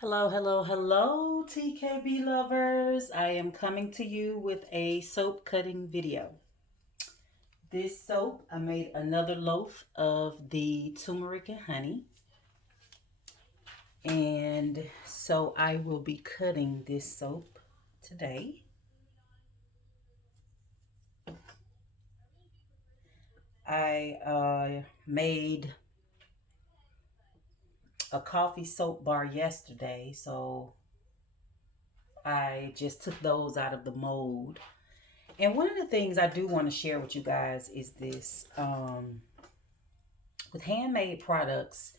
Hello, hello, hello, TKB lovers. I am coming to you with a soap cutting video. This soap, I made another loaf of the turmeric and honey. And so I will be cutting this soap today. I made a coffee soap bar yesterday, so I just took those out of the mold. And one of the things I do want to share with you guys is this. With handmade products,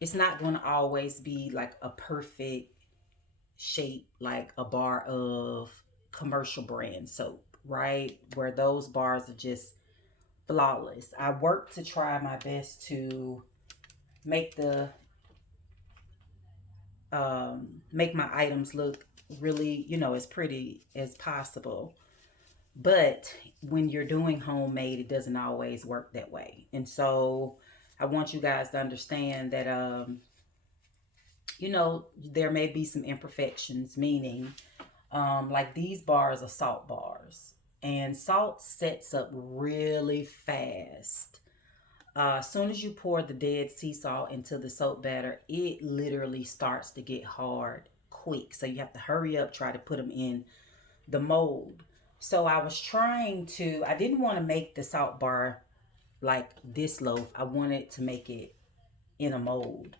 it's not going to always be like a perfect shape, like a bar of commercial brand soap, right? Where those bars are just flawless. I work to try my best to make the make my items look really, as pretty as possible. But when you're doing homemade, it doesn't always work that way. And so I want you guys to understand that there may be some imperfections, meaning like these bars are salt bars, and salt sets up really fast. As soon as you pour the dead sea salt into the soap batter, it literally starts to get hard quick. So you have to hurry up, try to put them in the mold. So I didn't want to make the salt bar like this loaf. I wanted to make it in a mold.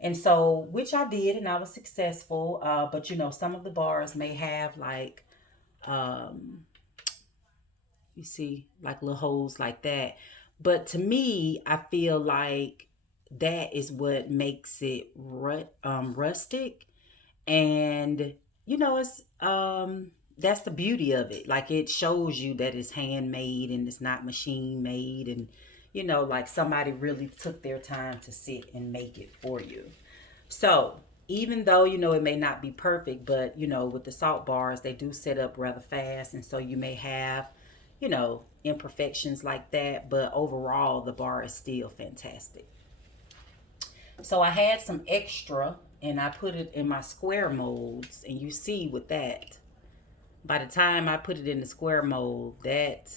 And so, which I did, and I was successful. But some of the bars may have like, um, you see, like little holes like that. But to me, I feel like that is what makes it rustic. And it's that's the beauty of it. Like it shows you that it's handmade and it's not machine made, and like somebody really took their time to sit and make it for you. So even though it may not be perfect, but with the salt bars, they do set up rather fast, and so you may have imperfections like that, but overall the bar is still fantastic. So I had some extra and I put it in my square molds, and you see with that, by the time I put it in the square mold, that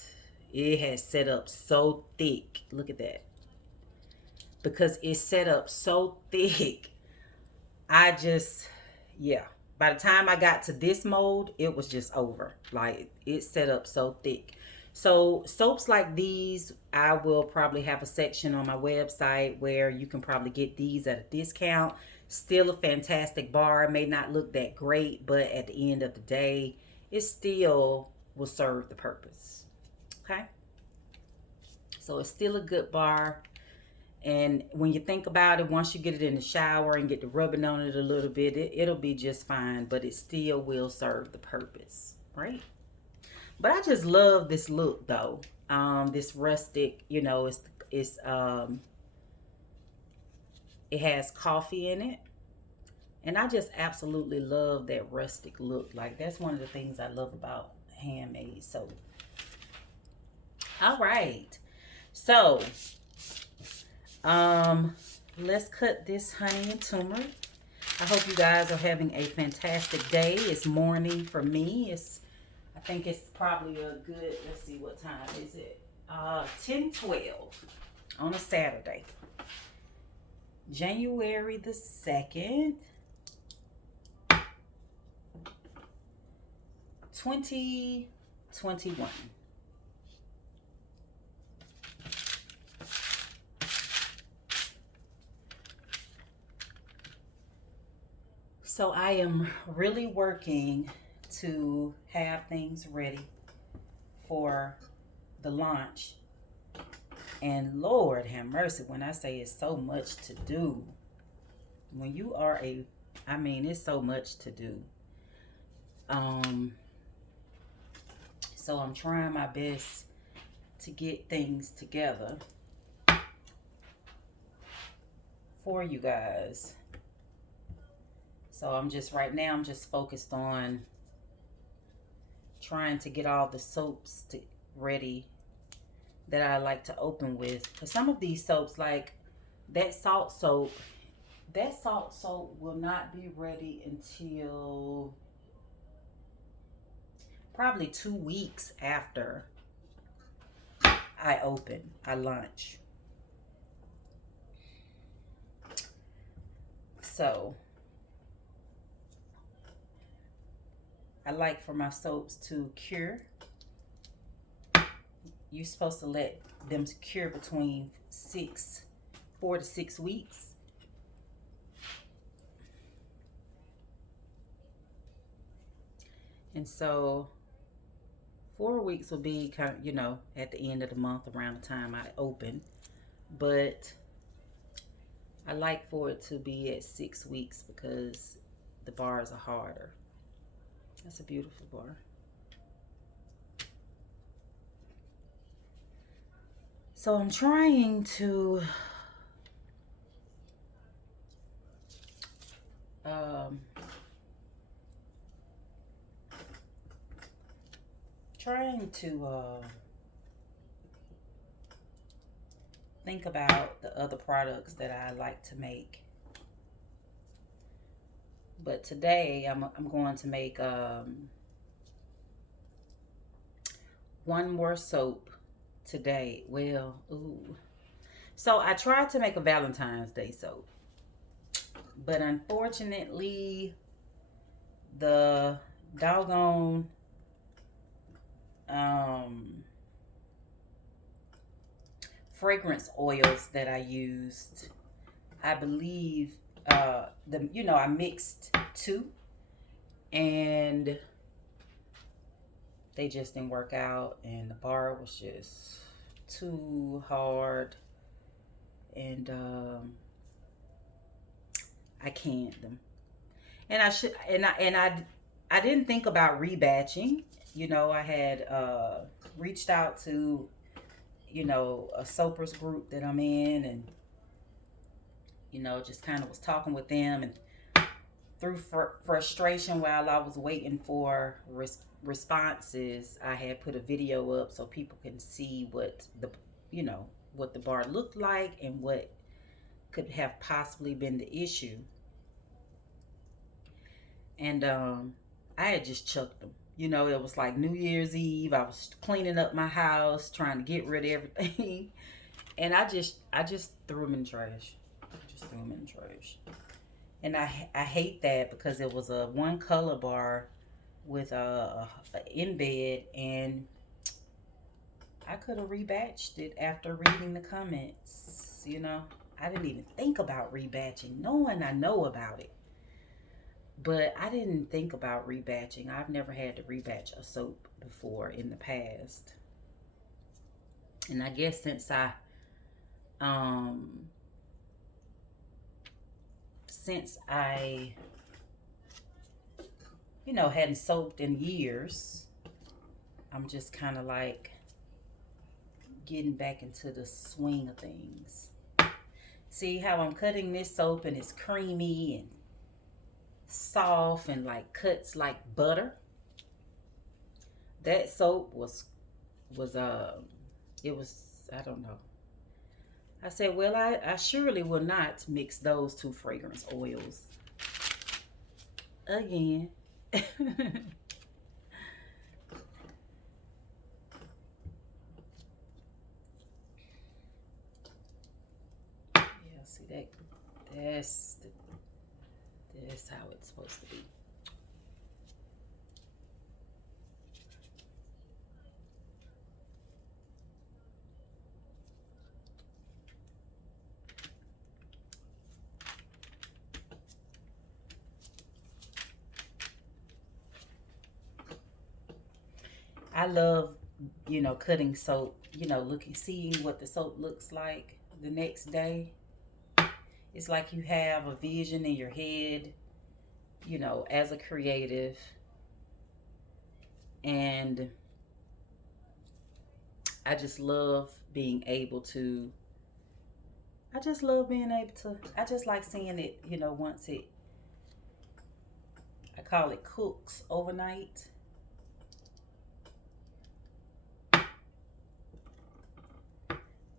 it has set up so thick. Look at that. Because it's set up so thick, I just, yeah. By the time I got to this mold, it was just over. Like it set up so thick. So soaps like these, I will probably have a section on my website where you can probably get these at a discount. Still a fantastic bar. It may not look that great, but at the end of the day, it still will serve the purpose. Okay? So it's still a good bar. And when you think about it, once you get it in the shower and get to rubbing on it a little bit, it'll be just fine, but it still will serve the purpose, right? But I just love this look though. This rustic, it has coffee in it. And I just absolutely love that rustic look. Like that's one of the things I love about handmade. So, all right. So, um, let's cut this honey and turmeric. I hope you guys are having a fantastic day. It's morning for me. I think it's probably a good, let's see, what time is it? 10:12 on a Saturday. January the 2nd, 2021. So I am really working to have things ready for the launch. And Lord have mercy, when I say it's so much to do, when you are it's so much to do. Um, so I'm trying my best to get things together for you guys. So I'm just focused on trying to get all the soaps ready that I like to open with. Because some of these soaps, like that salt soap, that salt soap will not be ready until probably 2 weeks after I launch. So I like for my soaps to cure. You're supposed to let them cure between 4 to 6 weeks. And so 4 weeks will be kind of, at the end of the month around the time I open. But I like for it to be at 6 weeks because the bars are harder. That's a beautiful bar. So I'm trying to um, think about the other products that I like to make. But today I'm going to make one more soap today. Well, ooh. So I tried to make a Valentine's Day soap, but unfortunately, the doggone fragrance oils that I used, I believe I mixed two, and they just didn't work out, and the bar was just too hard, and I canned them. And I didn't think about rebatching. I had reached out to a soapers group that I'm in, and just kind of was talking with them, and through frustration while I was waiting for responses, I had put a video up so people can see what the bar looked like and what could have possibly been the issue. And I had just chucked them. It was like New Year's Eve. I was cleaning up my house, trying to get rid of everything, and I just threw them in the trash. Just threw them in the trash. And I hate that because it was a one color bar with a in bed, and I could have rebatched it after reading the comments. I didn't even think about rebatching, knowing I know about it. But I didn't think about rebatching. I've never had to rebatch a soap before in the past. And I guess since I hadn't soaped in years, I'm just kind of like getting back into the swing of things. See how I'm cutting this soap, and it's creamy and soft and like cuts like butter. That soap was it was, I don't know. I said, well, I surely will not mix those two fragrance oils again. Yeah, see that's how it's supposed to be. I love, cutting soap, seeing what the soap looks like the next day. It's like you have a vision in your head, as a creative. And I just love being able to, I just like seeing it, once I call it cooks overnight.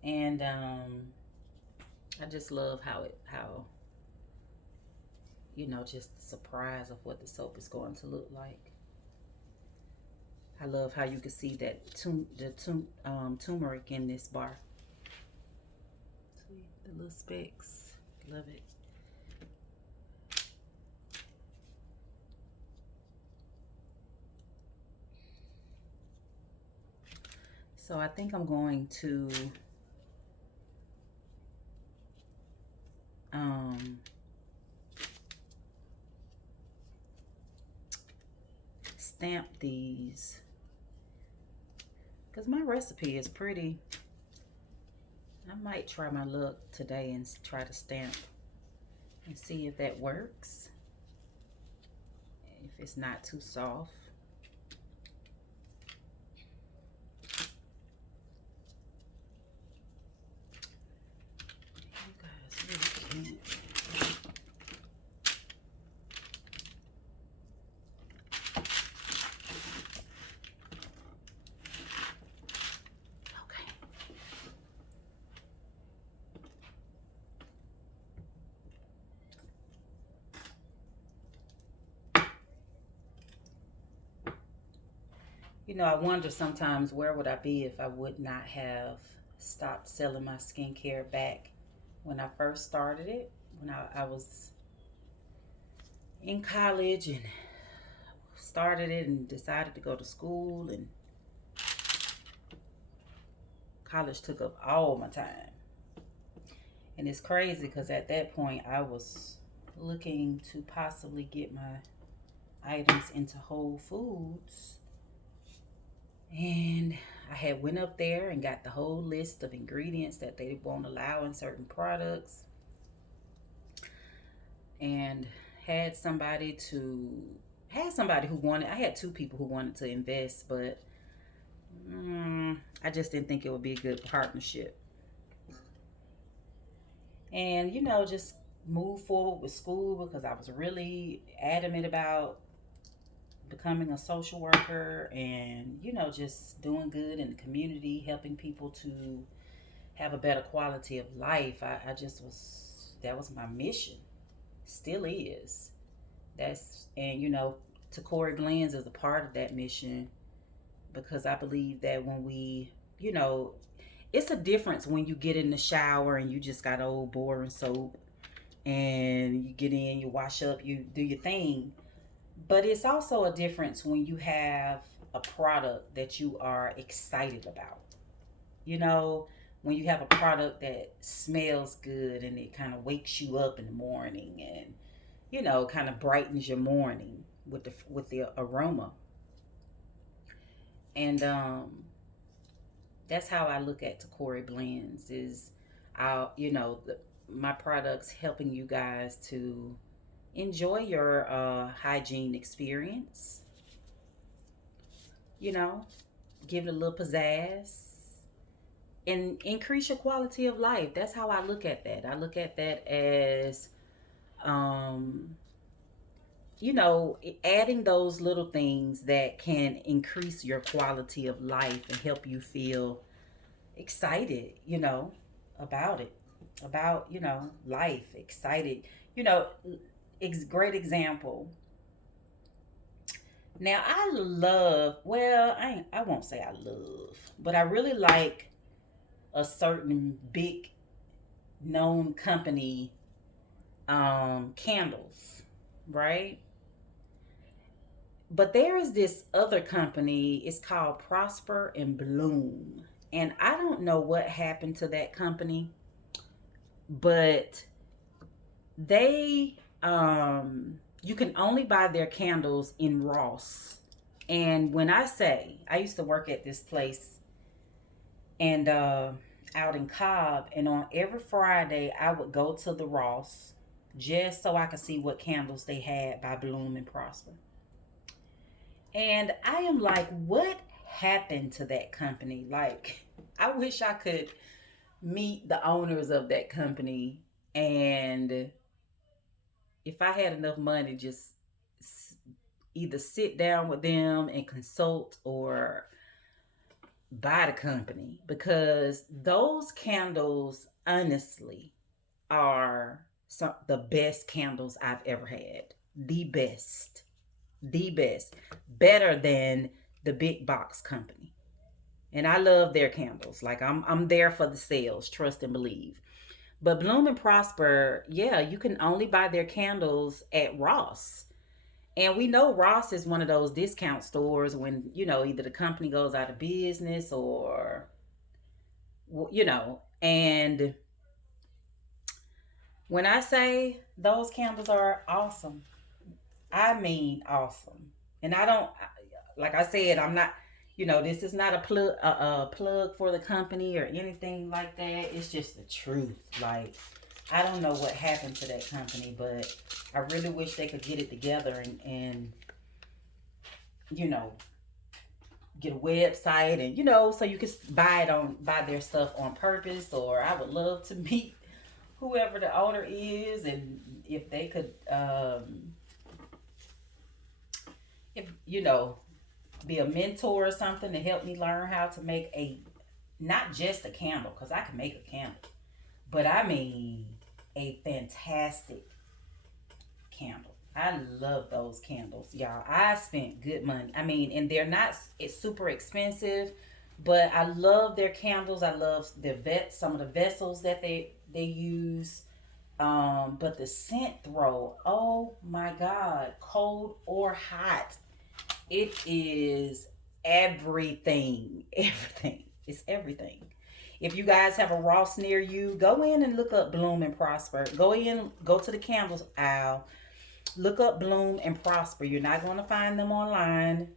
And I just love how you know, just the surprise of what the soap is going to look like. I love how you can see that turmeric in this bar. See the little specks. Love it. So I think I'm going to stamp these because my recipe is pretty. I might try my luck today and try to stamp and see if that works. If it's not too soft. You guys really can't. You know, I wonder sometimes where would I be if I would not have stopped selling my skincare back when I first started it, when I was in college and started it and decided to go to school, and college took up all my time. And it's crazy because at that point I was looking to possibly get my items into Whole Foods. And I had went up there and got the whole list of ingredients that they won't allow in certain products. And had somebody who wanted, I had two people who wanted to invest, but I just didn't think it would be a good partnership. And, you know, just move forward with school because I was really adamant about becoming a social worker and, you know, just doing good in the community, helping people to have a better quality of life. I just was, that was my mission, still is. And you know, TKB is a part of that mission because I believe that when we, you know, it's a difference when you get in the shower and you just got old boring soap and you get in, you wash up, you do your thing. But it's also a difference when you have a product that you are excited about. You know, when you have a product that smells good and it kind of wakes you up in the morning and, you know, kind of brightens your morning with the aroma. And that's how I look at Takori Blends is you know, my products helping you guys to enjoy your hygiene experience, you know, give it a little pizzazz and increase your quality of life. That's how I look at that. I look at that as, um, you know, adding those little things that can increase your quality of life and help you feel excited, you know, about it, about, you know, life, excited, you know, great example. Now I love, well, I won't say I love, but I really like a certain big known company candles, right? But there is this other company, it's called Prosper and Bloom. And I don't know what happened to that company, but they you can only buy their candles in Ross. And when I say, I used to work at this place and out in Cobb, and on every Friday I would go to the Ross just so I could see what candles they had by Bloom and Prosper. And I am like, what happened to that company? Like, I wish I could meet the owners of that company, and if I had enough money, just either sit down with them and consult or buy the company, because those candles honestly are the best candles I've ever had. The best. The best. Better than the big box company. And I love their candles. Like I'm there for the sales, trust and believe. But Bloom and Prosper, yeah, you can only buy their candles at Ross. And we know Ross is one of those discount stores when, either the company goes out of business or, and when I say those candles are awesome, I mean awesome. And I don't, like I said, I'm not, this is not a plug for the company or anything like that. It's just the truth. Like, I don't know what happened to that company, but I really wish they could get it together and you know, get a website and so you can buy their stuff on purpose. Or I would love to meet whoever the owner is, and if they could if be a mentor or something to help me learn how to make a not just a candle, because I can make a candle, but I mean a fantastic candle. I love those candles, y'all. I spent good money. I mean, and they're not it's super expensive, but I love their candles. I love some of the vessels that they use. But the scent throw, oh my God, cold or hot, it is everything. Everything. It's everything. If you guys have a Ross near you, go in and look up Bloom and Prosper. Go to the candles aisle. Look up Bloom and Prosper. You're not going to find them online.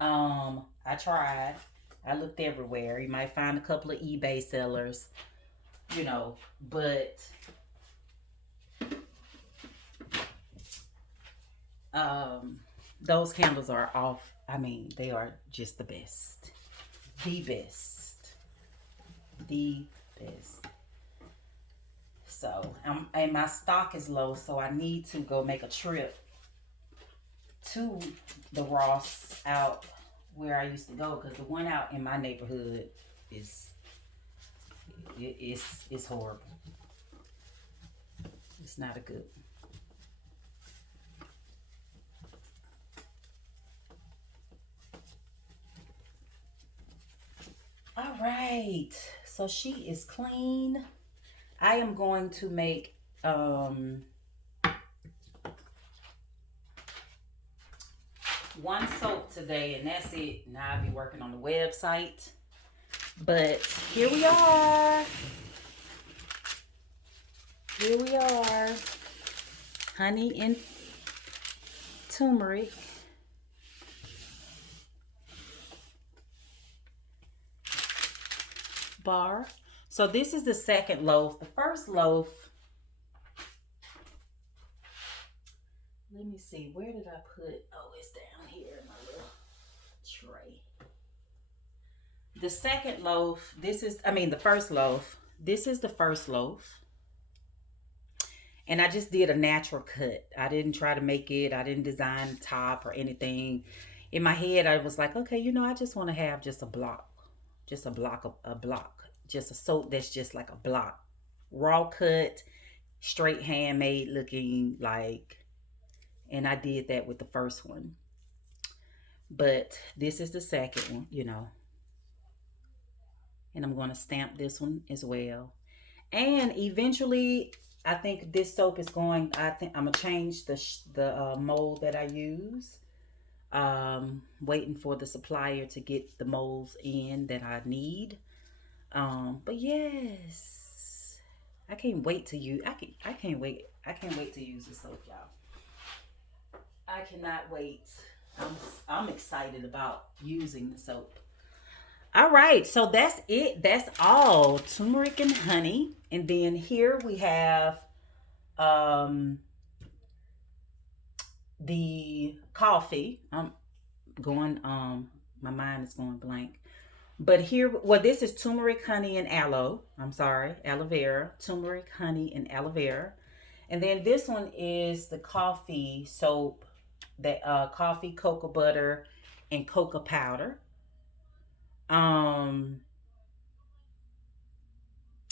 I tried. I looked everywhere. You might find a couple of eBay sellers, but those candles are off. I mean, they are just the best. The best. The best. So, and my stock is low, so I need to go make a trip to the Ross out where I used to go, because the one out in my neighborhood is it's horrible. It's not a good. All right, so she is clean. I am going to make one soap today, and that's it. Now I'll be working on the website. But here we are. Here we are. Honey and turmeric. Bar. So this is the second loaf. The first loaf, let me see, where did I put, oh, it's down here in my little tray. The second loaf, the first loaf, this is the first loaf. And I just did a natural cut. I didn't try to make it, I didn't design the top or anything. In my head, I was like, okay, I just want to have just a block. Just a block. Just a soap that's just like a block. Raw cut, straight handmade looking like. And I did that with the first one. But this is the second one, And I'm going to stamp this one as well. And eventually, I think this soap is I think I'm going to change the mold that I use. Waiting for the supplier to get the molds in that I need. But yes, I can't wait to use. I can't wait. I can't wait to use the soap, y'all. I cannot wait. I'm excited about using the soap. All right, so that's it. That's all. Turmeric and honey, and then here we have the coffee. I'm going. My mind is going blank. But here, well, this is turmeric, honey, and aloe. I'm sorry, aloe vera. Turmeric, honey, and aloe vera. And then this one is the coffee soap, that coffee, cocoa butter, and cocoa powder. Um,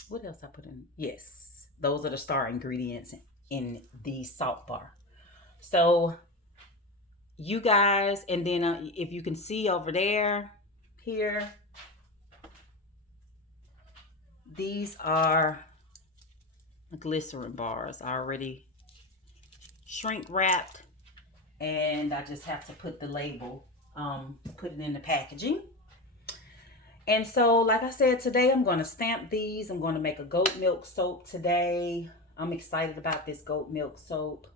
what else I put in? Yes. Those are the star ingredients in the salt bar. So you guys, and then if you can see over there, here, these are glycerin bars already shrink wrapped, and I just have to put the label, put it in the packaging. And so, like I said, today I'm going to stamp these. I'm going to make a goat milk soap today. I'm excited about this goat milk soap.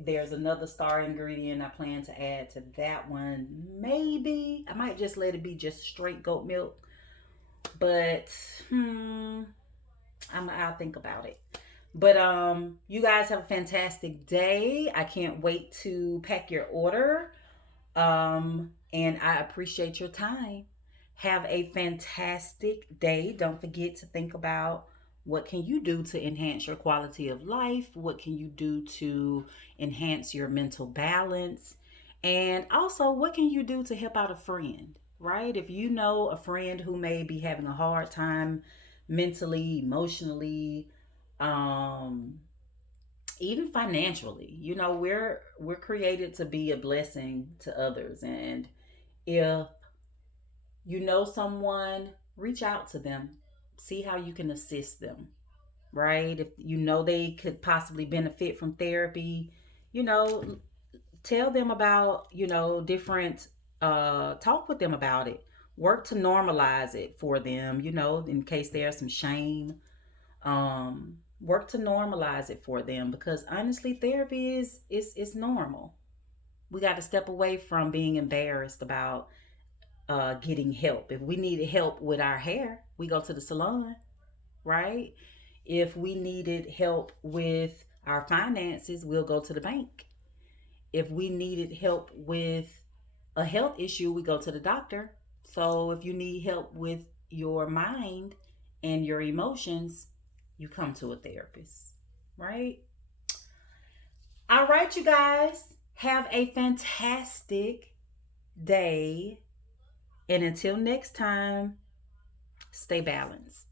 There's another star ingredient I plan to add to that one. Maybe I might just let it be just straight goat milk, but I'll think about it. But you guys have a fantastic day. I can't wait to pack your order. And I appreciate your time. Have a fantastic day. Don't forget to think about what can you do to enhance your quality of life? What can you do to enhance your mental balance? And also, what can you do to help out a friend, right? If you know a friend who may be having a hard time mentally, emotionally, even financially, we're created to be a blessing to others. And if you know someone, reach out to them, see how you can assist them, right? If you know they could possibly benefit from therapy, you know, tell them about, different, talk with them about it. Work to normalize it for them, in case there's some shame. Work to normalize it for them, because honestly, therapy is normal. We got to step away from being embarrassed about getting help. If we needed help with our hair, we go to the salon, right? If we needed help with our finances, we'll go to the bank. If we needed help with a health issue, we go to the doctor. So if you need help with your mind and your emotions, you come to a therapist, right? All right, you guys, have a fantastic day. And until next time, stay balanced.